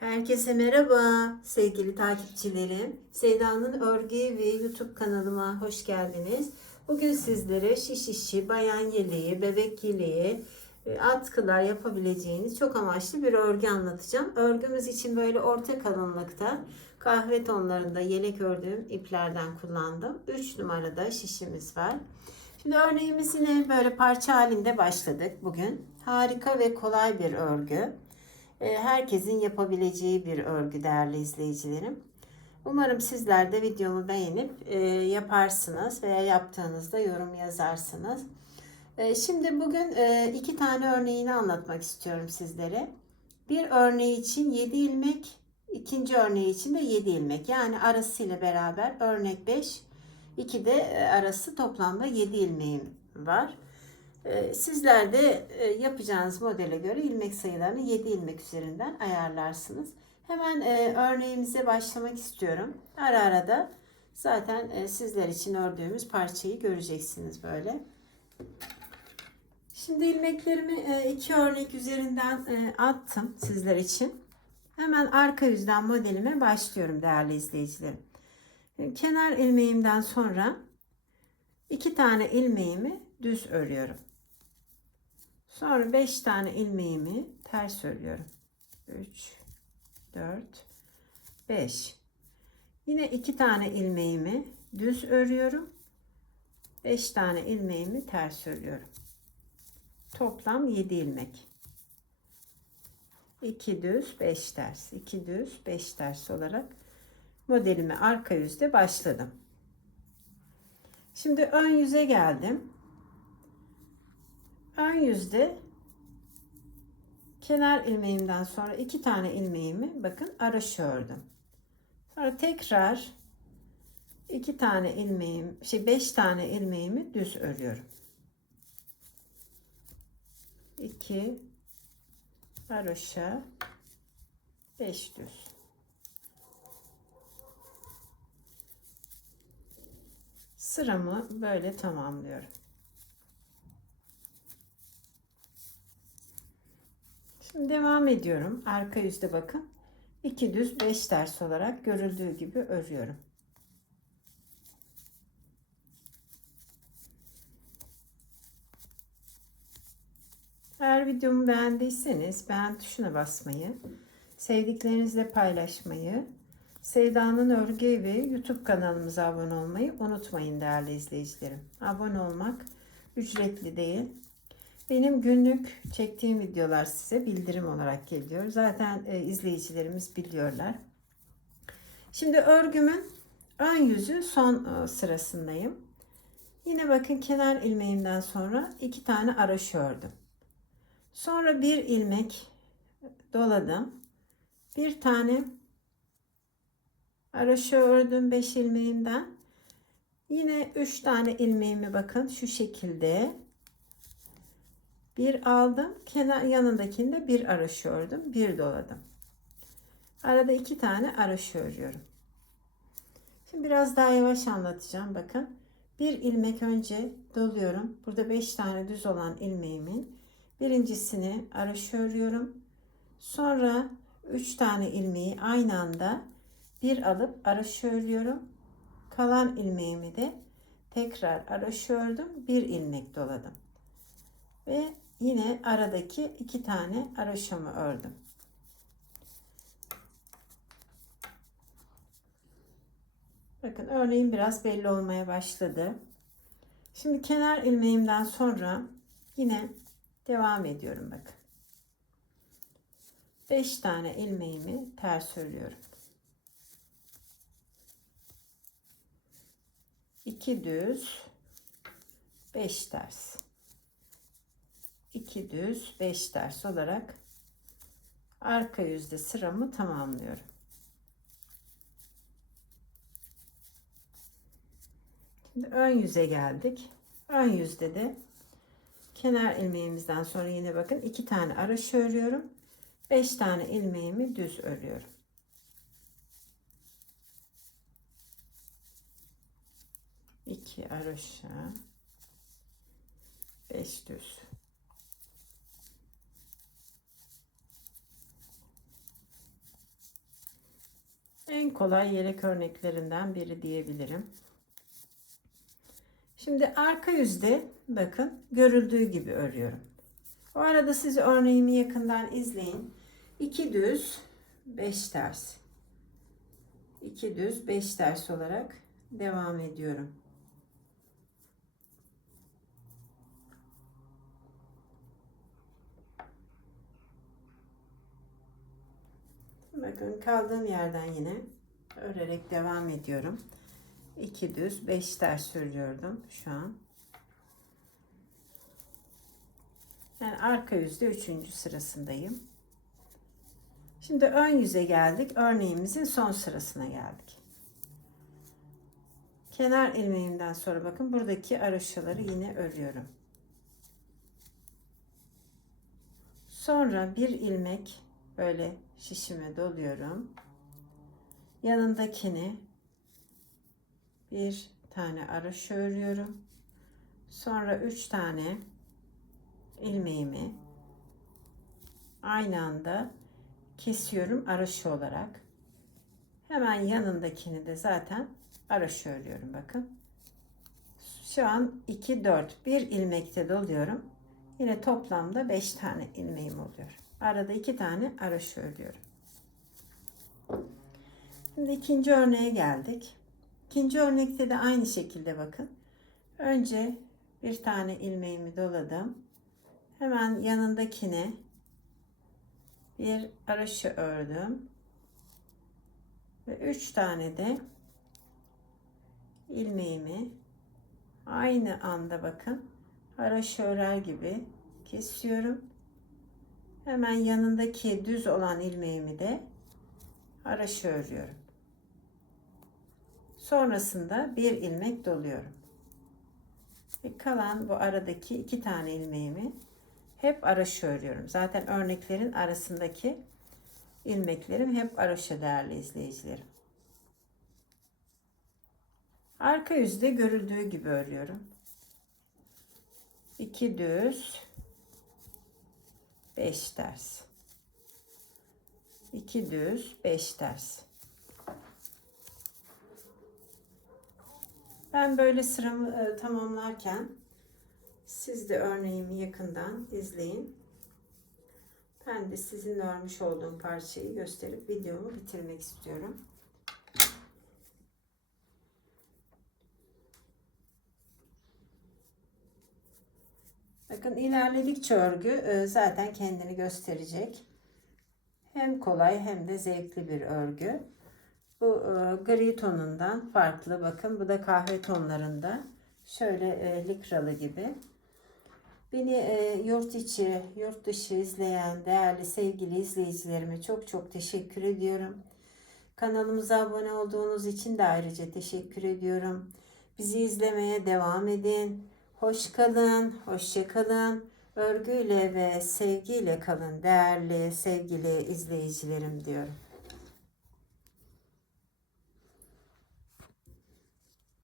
Herkese merhaba sevgili takipçilerim. Seyda'nın Örgü ve YouTube kanalıma hoş geldiniz. Bugün sizlere şiş işi, bayan yeleği, bebek yeleği, e, atkılar yapabileceğiniz çok amaçlı bir örgü anlatacağım. Örgümüz için böyle orta kalınlıkta kahve tonlarında yelek ördüğüm iplerden kullandım. 3 numarada şişimiz var. Şimdi örneğimiz yine böyle parça halinde başladık bugün. Harika ve kolay bir örgü. E, Herkesin yapabileceği bir örgü değerli izleyicilerim. Umarım sizler de videomu beğenip e, yaparsınız veya yaptığınızda yorum yazarsınız. E, Şimdi bugün e, iki tane örneğini anlatmak istiyorum sizlere. Bir örneği için 7 ilmek, ikinci örneği için de 7 ilmek. Yani arasıyla beraber örnek 5, iki de e, arası toplamda 7 ilmeğim var. Ee, Sizler de e, yapacağınız modele göre ilmek sayılarını 7 ilmek üzerinden ayarlarsınız. Hemen e, örneğimize başlamak istiyorum. Ara ara da zaten e, sizler için ördüğümüz parçayı göreceksiniz böyle. Şimdi ilmeklerimi iki örnek üzerinden attım sizler için. Hemen arka yüzden modelime başlıyorum değerli izleyicilerim. Kenar ilmeğimden sonra iki tane ilmeğimi düz örüyorum. Sonra 5 tane ilmeğimi ters örüyorum. 3 4 5 Yine 2 tane ilmeğimi düz örüyorum. 5 tane ilmeğimi ters örüyorum. Toplam 7 ilmek. 2 düz 5 ters. 2 düz 5 ters olarak modelime arka yüzde başladım. Şimdi ön yüze geldim. Ön yüzde kenar ilmeğimden sonra iki tane ilmeğimi bakın araş ördüm. Sonra tekrar iki tane ilmeğim, şey beş tane ilmeğimi düz örüyorum. 2 haroşa 5 düz. Sıramı böyle tamamlıyorum. Şimdi devam ediyorum. Arka yüzde bakın. 2 düz 5 ters olarak görüldüğü gibi örüyorum. Eğer videomu beğendiyseniz beğen tuşuna basmayı, sevdiklerinizle paylaşmayı, Sevda'nın Örgü Evi YouTube kanalımıza abone olmayı unutmayın değerli izleyicilerim. Abone olmak ücretli değil. Benim günlük çektiğim videolar size bildirim olarak geliyor. Zaten e, izleyicilerimiz biliyorlar. Şimdi örgümün ön yüzü son e, sırasındayım. Yine bakın kenar ilmeğimden sonra iki tane araş ördüm. Sonra bir ilmek doladım. Bir tane araşı ördüm 5 ilmeğimden. Yine 3 tane ilmeğimi bakın şu şekilde bir aldım. Kenar yanındakinde bir araş ördüm. Bir doladım. Arada iki tane araş örüyorum. Şimdi biraz daha yavaş anlatacağım. Bakın. Bir ilmek önce doluyorum. Burada beş tane düz olan ilmeğimin birincisini araş örüyorum. Sonra üç tane ilmeği aynı anda bir alıp araş örüyorum. Kalan ilmeğimi de tekrar araş ördüm. Bir ilmek doladım. Ve yine aradaki iki tane araşamı ördüm. Bakın örneğin biraz belli olmaya başladı. Şimdi kenar ilmeğimden sonra yine devam ediyorum bakın. 5 tane ilmeğimi ters örüyorum. 2 düz 5 ters. 2 düz 5 ters olarak arka yüzde sıramı tamamlıyorum. Şimdi ön yüze geldik. Ön yüzde de kenar ilmeğimizden sonra yine bakın iki tane araş örüyorum. 5 tane ilmeğimi düz örüyorum. İki araşa 5 düz. Kolay yelek örneklerinden biri diyebilirim. Şimdi arka yüzde bakın görüldüğü gibi örüyorum. O arada siz örneğimi yakından izleyin. 2 düz 5 ters. 2 düz 5 ters olarak devam ediyorum. Bakın kaldığım yerden yine örerek devam ediyorum. 2 düz 5 ters örüyordum şu an. Yani arka yüzde üçüncü sırasındayım. Şimdi ön yüze geldik. Örneğimizin son sırasına geldik. Kenar ilmeğimden sonra bakın buradaki araşaları yine örüyorum. Sonra bir ilmek böyle şişime doluyorum. Yanındakini bir tane araş örüyorum. Sonra üç tane ilmeğimi aynı anda kesiyorum araşı olarak. Hemen yanındakini de zaten araşı örüyorum bakın. Şu an 2 4 bir ilmekte doluyorum. Yine toplamda 5 tane ilmeğim oluyor. Arada 2 tane araşı örüyorum. Şimdi ikinci örneğe geldik. İkinci örnekte de aynı şekilde bakın. Önce bir tane ilmeğimi doladım. Hemen yanındakine bir araşı ördüm. Ve üç tane de ilmeğimi aynı anda bakın araşı örer gibi kesiyorum. Hemen yanındaki düz olan ilmeğimi de araşı örüyorum. Sonrasında bir ilmek doluyorum. Ve kalan bu aradaki iki tane ilmeğimi hep araşı örüyorum. Zaten örneklerin arasındaki ilmeklerim hep araşı değerli izleyicilerim. Arka yüzde görüldüğü gibi örüyorum. 2 düz 5 ters. 2 düz 5 ters. Ben böyle sıramı e, tamamlarken siz de örneğimi yakından izleyin. Ben de sizin örmüş olduğum parçayı gösterip videomu bitirmek istiyorum. Bakın ilerledikçe örgü e, zaten kendini gösterecek. Hem kolay hem de zevkli bir örgü. Bu e, gri tonundan farklı. Bakın bu da kahve tonlarında. Şöyle e, likralı gibi. Beni e, yurt içi, yurt dışı izleyen değerli sevgili izleyicilerime çok çok teşekkür ediyorum. Kanalımıza abone olduğunuz için de ayrıca teşekkür ediyorum. Bizi izlemeye devam edin. Hoş kalın, hoşça kalın. Örgüyle ve sevgiyle kalın değerli sevgili izleyicilerim diyorum.